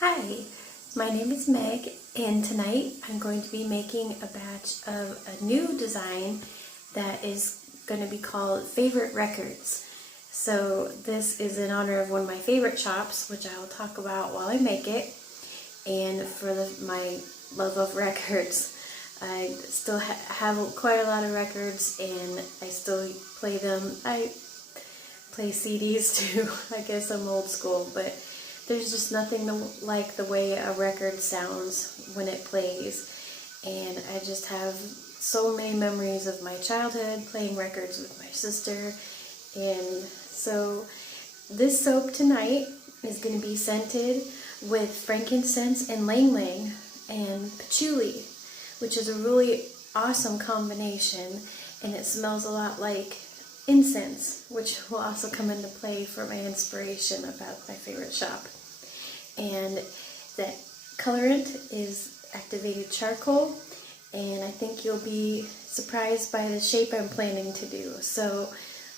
Hi, my name is Meg, and tonight I'm going to be making a batch of a new design that is going to be called Favorite Records. So this is in honor of one of my favorite shops, which I will talk about while I make it, and for my love of records. I still have quite a lot of records, and I still play them. I play CDs too. I guess I'm old school, but there's just nothing like the way a record sounds when it plays. And I just have so many memories of my childhood playing records with my sister. And so this soap tonight is going to be scented with frankincense and ylang ylang and patchouli, which is a really awesome combination, and it smells a lot like incense, which will also come into play for my inspiration about my favorite shop. And that colorant is activated charcoal, and I think you'll be surprised by the shape I'm planning to do. So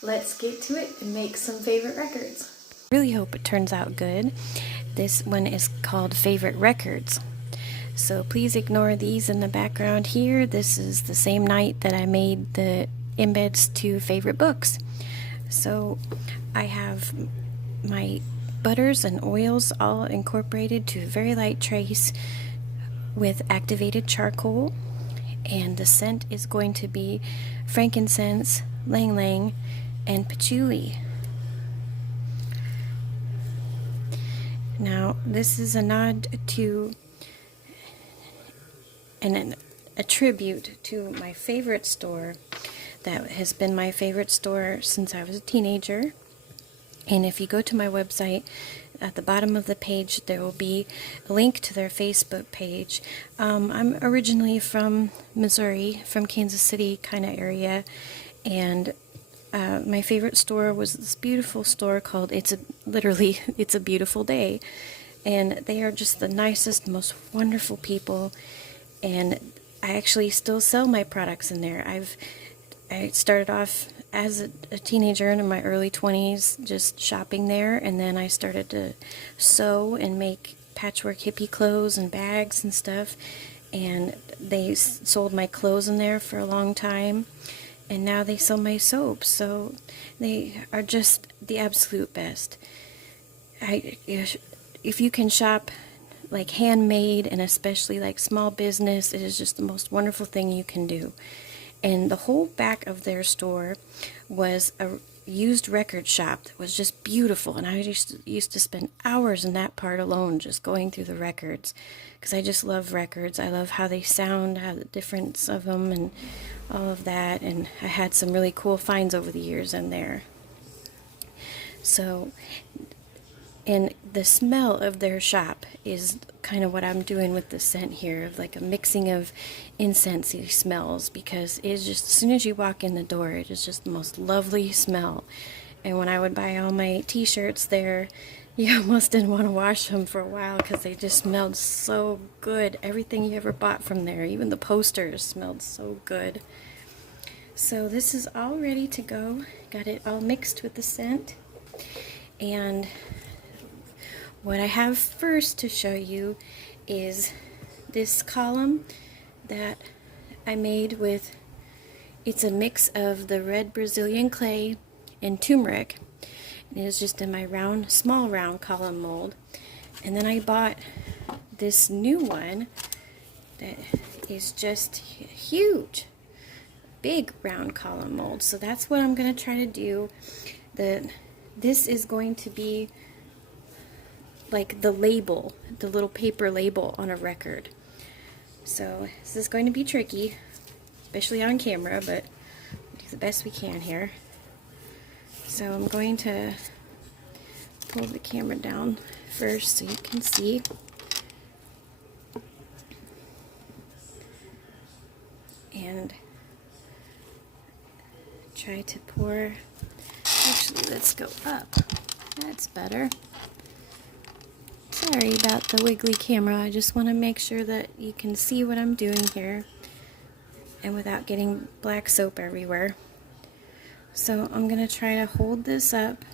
let's get to it and make some favorite records. I really hope it turns out good. This one is called Favorite Records. So please ignore these in the background here. This is the same night that I made the embeds to favorite books. So I have my butters and oils all incorporated to a very light trace with activated charcoal, and the scent is going to be frankincense, ylang ylang, and patchouli. Now this is a nod to and a tribute to my favorite store that has been my favorite store since I was a teenager. And if you go to my website, at the bottom of the page there will be a link to their Facebook page. I'm originally from Missouri, from Kansas City kind of area, and my favorite store was this beautiful store called It's a Beautiful Day, and they are just the nicest, most wonderful people. And I actually still sell my products in there. I started off as a teenager in my early 20s just shopping there, and then I started to sew and make patchwork hippie clothes and bags and stuff, and they sold my clothes in there for a long time, and now they sell my soaps. So they are just the absolute best. If you can shop like handmade, and especially like small business, it is just the most wonderful thing you can do. And the whole back of their store was a used record shop that was just beautiful, and I used to spend hours in that part alone just going through the records, because I just love records. I love how they sound, how the difference of them and all of that, and I had some really cool finds over the years in there. So, and the smell of their shop is kind of what I'm doing with the scent here, of like a mixing of incensey smells, because it's just, as soon as you walk in the door, it is just the most lovely smell. And when I would buy all my t-shirts there, you almost didn't want to wash them for a while because they just smelled so good. Everything you ever bought from there, even the posters, smelled so good. So this is all ready to go. Got it all mixed with the scent. And what I have first to show you is this column that I made with, it's a mix of the red Brazilian clay and turmeric. It is just in my small round column mold. And then I bought this new one that is just huge, big round column mold. So that's what I'm going to try to do. This is going to be like the label, the little paper label on a record. So this is going to be tricky, especially on camera, but we'll do the best we can here. So I'm going to pull the camera down first so you can see. And try to pour, actually let's go up. That's better. Sorry about the wiggly camera. I just want to make sure that you can see what I'm doing here, and without getting black soap everywhere. So I'm going to try to hold this up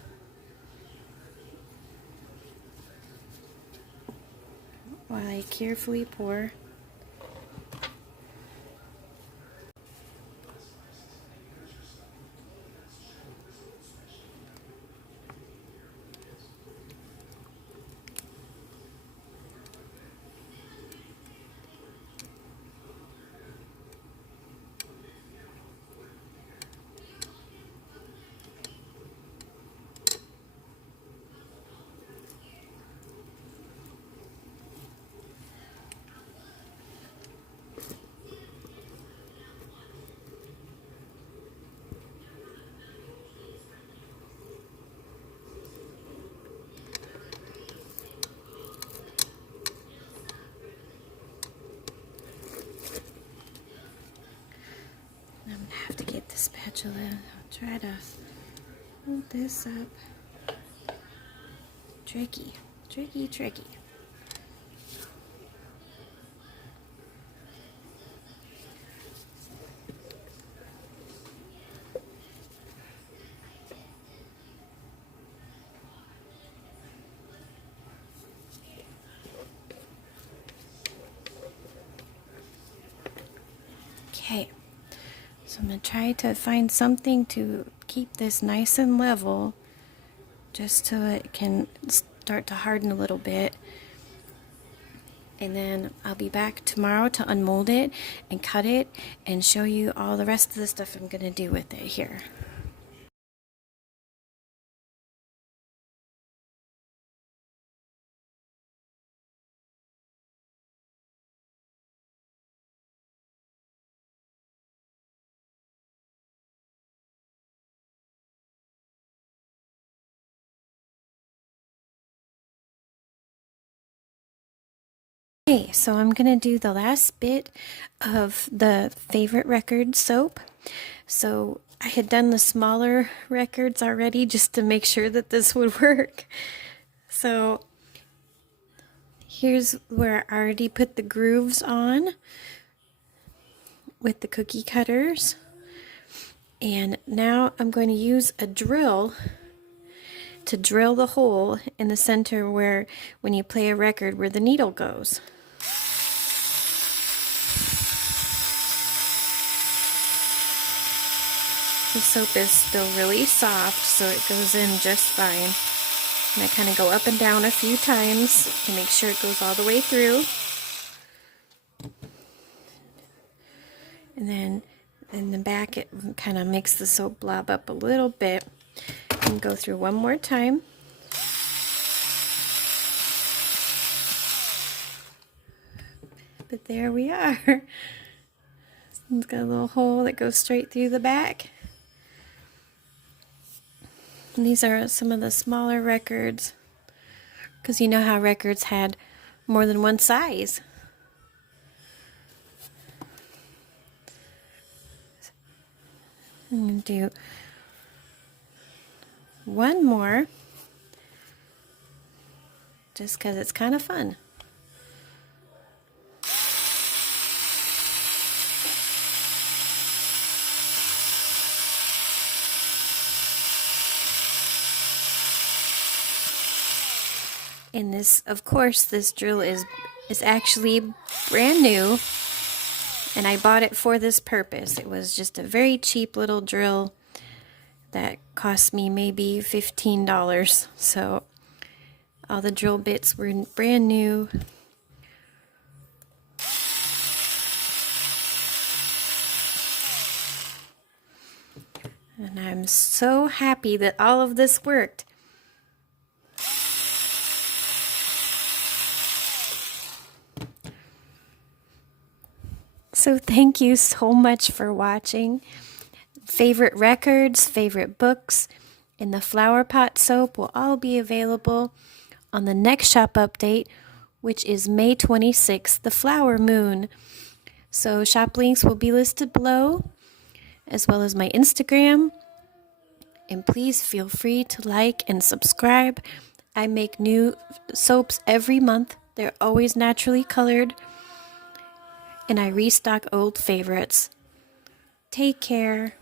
while I carefully pour. I'm gonna have to get the spatula. I'll try to hold this up. Tricky, tricky, tricky. Okay, so I'm going to try to find something to keep this nice and level, just so it can start to harden a little bit. And then I'll be back tomorrow to unmold it and cut it and show you all the rest of the stuff I'm going to do with it here. Okay, so I'm going to do the last bit of the favorite record soap. So I had done the smaller records already just to make sure that this would work. So here's where I already put the grooves on with the cookie cutters. And now I'm going to use a drill to drill the hole in the center where, when you play a record, where the needle goes. The soap is still really soft, so it goes in just fine. And I kind of go up and down a few times to make sure it goes all the way through. And then in the back, it kind of makes the soap blob up a little bit. And go through one more time. But there we are. It's got a little hole that goes straight through the back. And these are some of the smaller records, because you know how records had more than one size. I'm going to do one more, just because it's kind of fun. And this, of course, this drill is actually brand new, and I bought it for this purpose. It was just a very cheap little drill that cost me maybe $15. So all the drill bits were brand new. And I'm so happy that all of this worked. So thank you so much for watching. Favorite records, favorite books, and the flower pot soap will all be available on the next shop update, which is May 26th, the flower moon. So shop links will be listed below, as well as my Instagram. And please feel free to like and subscribe. I make new soaps every month. They're always naturally colored. And I restock old favorites. Take care.